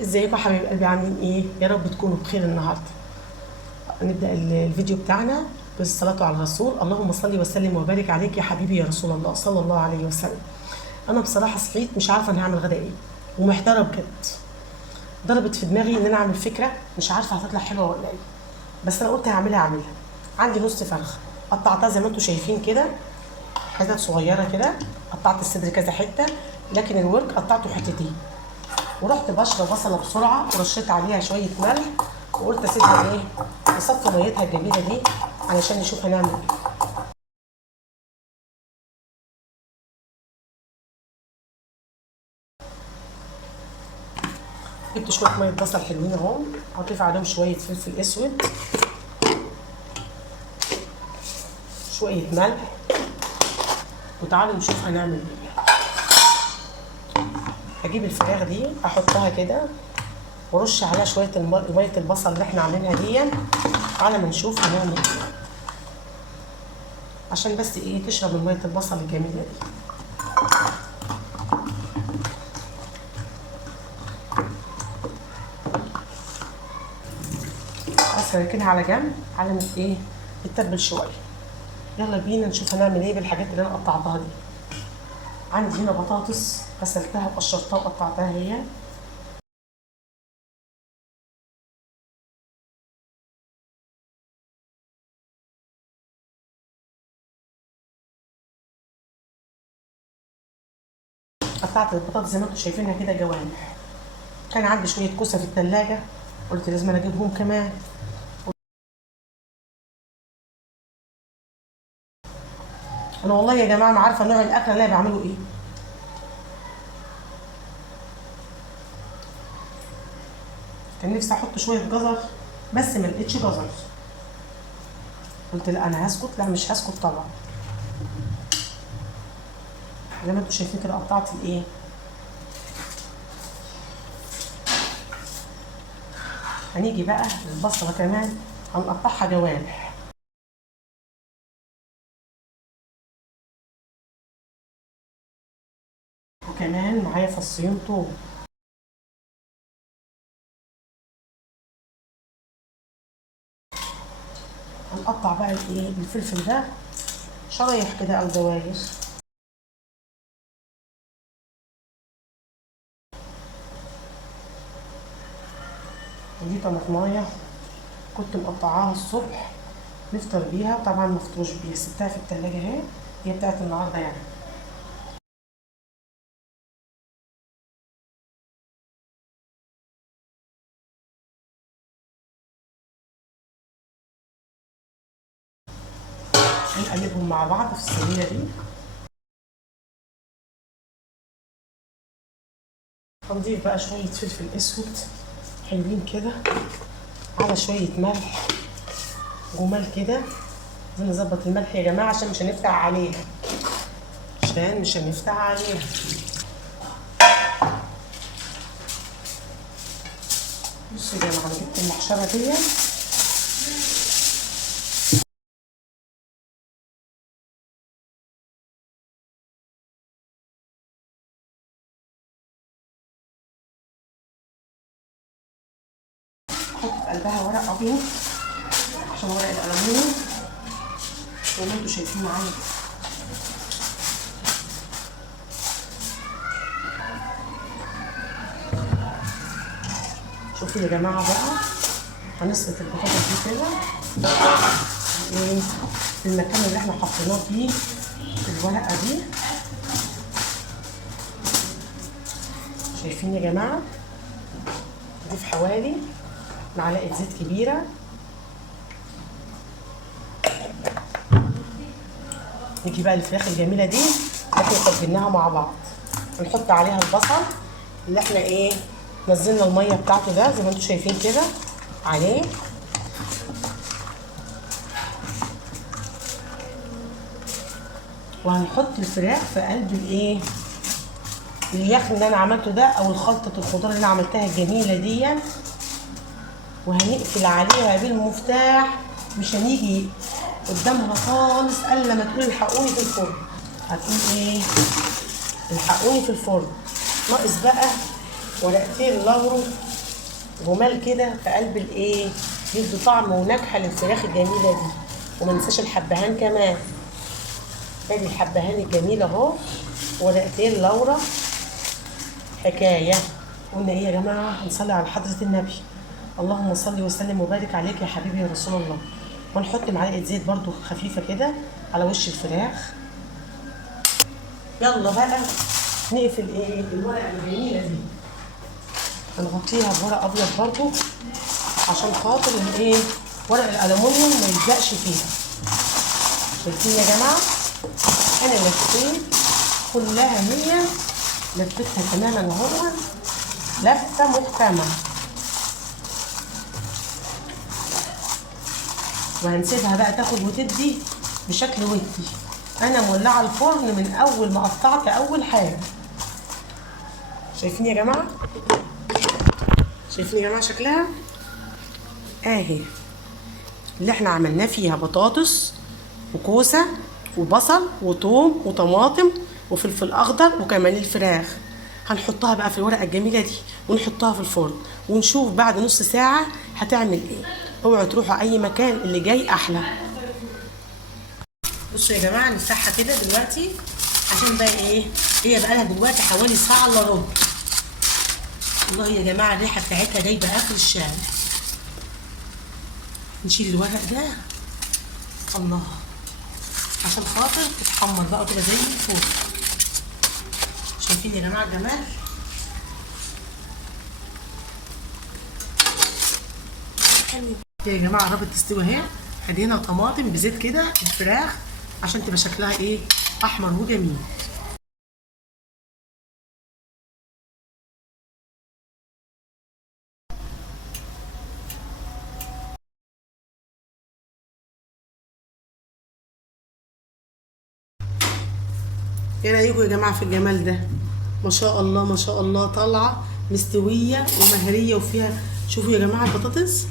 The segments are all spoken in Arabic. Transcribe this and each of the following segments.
ازيكم يا حبايب قلبي، عاملين ايه؟ يا رب تكونوا بخير. النهارده نبدا الفيديو بتاعنا بالصلاه على الرسول. اللهم صل وسلم وبارك عليك يا حبيبي يا رسول الله صلى الله عليه وسلم. انا بصراحه صحيت مش عارفه انا هعمل غدا ايه ومحتاره بجد. ضربت في دماغي ان انا اعمل فكره، مش عارفه هتطلع حلوه ولا ايه، بس انا قلت هعملها. عندي نص فرخه قطعتها زي ما انتم شايفين كده، حتت صغيره كده. قطعت الصدر كذا حته، لكن الورك قطعته حتتين. ورحت بشرب بصله بسرعه ورشيت عليها شويه ملح، وقلت اسيبها ايه تصفي ميتها الجميله دي علشان نشوف هنعمل ايه. جبت شويه ميه بصل حلوين اهو، هضيف عليهم شويه فلفل اسود، شويه ملح، وتعالوا نشوف هنعمل ايه. هجيب الفراخ دي احطها كده ورش عليها شويه ميه البصل اللي احنا عاملينها دي، على ما نشوف هنعمل ايه، عشان بس ايه تشرب من ميه البصل الجميله دي. بس هركنها على جنب على ما ايه تتبل شويه. يلا بينا نشوف هنعمل ايه بالحاجات اللي انا قطعتها دي. عندي هنا بطاطس غسلتها وقشرتها وقطعتها هي. قطعت البطاطس زي ما انتم شايفينها كده جوانح. كان عندي شويه كوسه في التلاجة، قلت لازم أنا اجيبهم كمان. انا والله يا جماعه ما عارفه نوع الاكل اللي انا بعمله ايه. كان نفسي احط شويه جزر بس ما لقيتش جزر. قلت لا انا هسكت، لا مش هسكت طبعا. زي ما انتم شايفين كده قطعت الايه. هنيجي بقى للبصله كمان هنقطعها جوانح. وكمان معايا فصين توم. هنقطع بقى الايه الفلفل ده شرايح كده او دواير. ودي طماطمايه كنت مقطعاها الصبح نفطر بيها، طبعا مفطروش بيها، سبتها في التلاجة اهي، هي بتاعت النهارده يعني. هنقلبهم مع بعض في الصينيه دي. هنضيف بقى شويه فلفل اسود حلوين كده، على شويه ملح جمال كده. لازم نظبط الملح يا جماعه عشان مش هنفتح عليها، بصوا يا جماعه انا جبت المحشره دي. احط في قلبها ورق ابيض عشان ورق الالومنيوم زي ما انتم شايفين معايا. شوفوا يا جماعه بقى، هنسقط البطاطس دي كده في المكان اللي احنا حطيناه فيه الورقه دي. شايفين يا جماعه؟ نضيف حوالي معلقه زيت كبيره. نيجي بقى الفراخ الجميله دي اللي احنا تبلناها مع بعض، هنحط عليها البصل اللي احنا ايه نزلنا الميه بتاعته ده زي ما انتم شايفين كده عليه. وهنحط الفراخ في قلب الايه اليخن اللي انا عملته ده، او الخلطه الخضار اللي انا عملتها الجميله دي. وهنقفل عليها بالمفتاح، مش هنيجي قدامها خالص الا لما تقول الحقوني في الفرن. هتقول ايه؟ الحقوني في الفرن. ناقص بقى ورقتين لورو جمال كده في قلب الايه، يدوا طعم ونكهه للفراخ الجميله دي. وما ننساش الحبهان كمان، ادي الحبهان الجميل اهو. ورقتين لورا حكايه. قلنا ايه يا جماعه؟ هنصلي على حضره النبي. اللهم صل وسلم وبارك عليك يا حبيبي يا رسول الله. ونحط معلقه زيت برضو خفيفه كده على وش الفراخ. يلا بقى نقفل ايه الورقه الجميله دي، هنغطيها بورق ابيض برضو عشان خاطر الايه ورق الالومنيوم ما يلزقش فيها. شايفين يا جماعه؟ انا لفيت كلها، هي لفتها تماما اهو، لفه محكمه. وهنسيبها بقى تاخد وتدي بشكل ودي. انا مولعه الفرن من اول ما قطعت اول حاجه. شايفين يا جماعه؟ شايفين يا جماعه شكلها اهي، اللي احنا عملناه فيها بطاطس وكوسه وبصل وثوم وطماطم وفلفل اخضر وكمان الفراخ. هنحطها بقى في الورقه الجميله دي ونحطها في الفرن ونشوف بعد نص ساعه هتعمل ايه. اوعوا تروحوا اي مكان، اللي جاي احلى. بصوا يا جماعه نفتحها كده دلوقتي عشان بقى ايه، هي بقى لها دلوقتي حوالي ساعه الا ربع. والله يا جماعه الريحه بتاعتها جايبه اخر الشارع. نشيل الورق ده الله عشان خاطر تتحمر بقى كده زي الفل. شايفين يا جماعه الجمال؟ يا جماعه قربت تستوي اهي. ادينا طماطم بزيت كده الفراخ عشان تبقى شكلها ايه، احمر وجميل. ايه رايكم يا جماعه في الجمال ده؟ ما شاء الله ما شاء الله، طالعه مستويه ومهريه وفيها. شوفوا يا جماعه البطاطس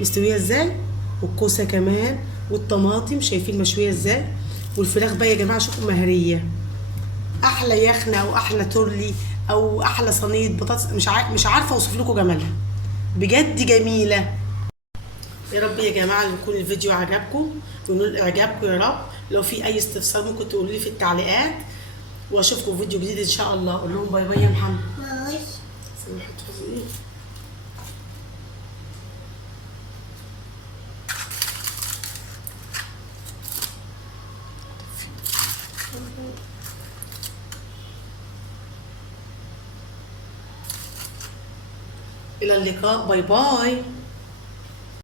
مستويه ازاي، والكوسه كمان، والطماطم شايفين مشويه ازاي، والفراخ بقى يا جماعه شوفوا مهريه. احلى يخنه او احلى تورلي او احلى صينيه بطاطس، مش عارفه اوصف لكم جمالها، بجد جميله. يا رب يا جماعه يكون الفيديو عجبكم ونقول اعجابكم يا رب. لو في اي استفسار ممكن تقولوا لي في التعليقات، واشوفكم في فيديو جديد ان شاء الله. قول لهم باي باي يا محمد. باي. الى اللقاء، باي باي.